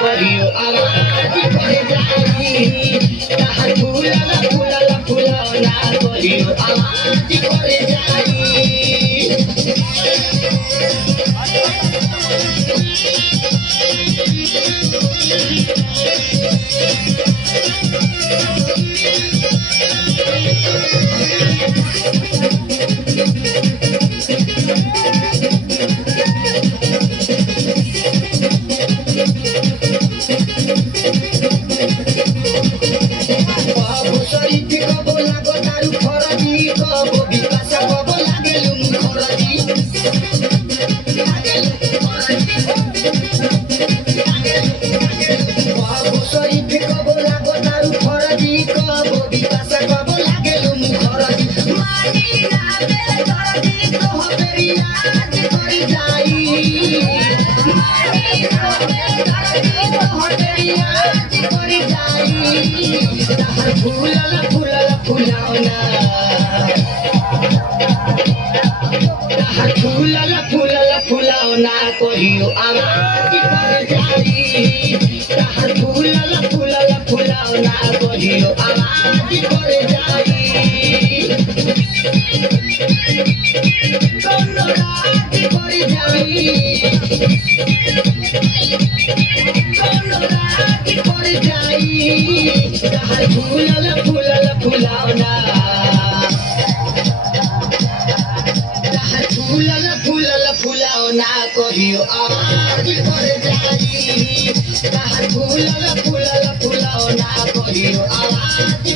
करियो आवाज करे जाई ताहा फूलला फूलला फूलना करियो आवाज करे जाई फूलला फूलला फूलना फूलला फूलला फूलना कहियो आवाज करे जाई ताहा फूलला फूलला फूलना कहियो आवाज करे जाई कोनो राज करे जाई कोनो राज करे जाई ताहा फूलला फूलला फूलना फूलला फूलना कहियो आवाज करे जाई ताहा फूलला फूलला फूलना कहियो आवाज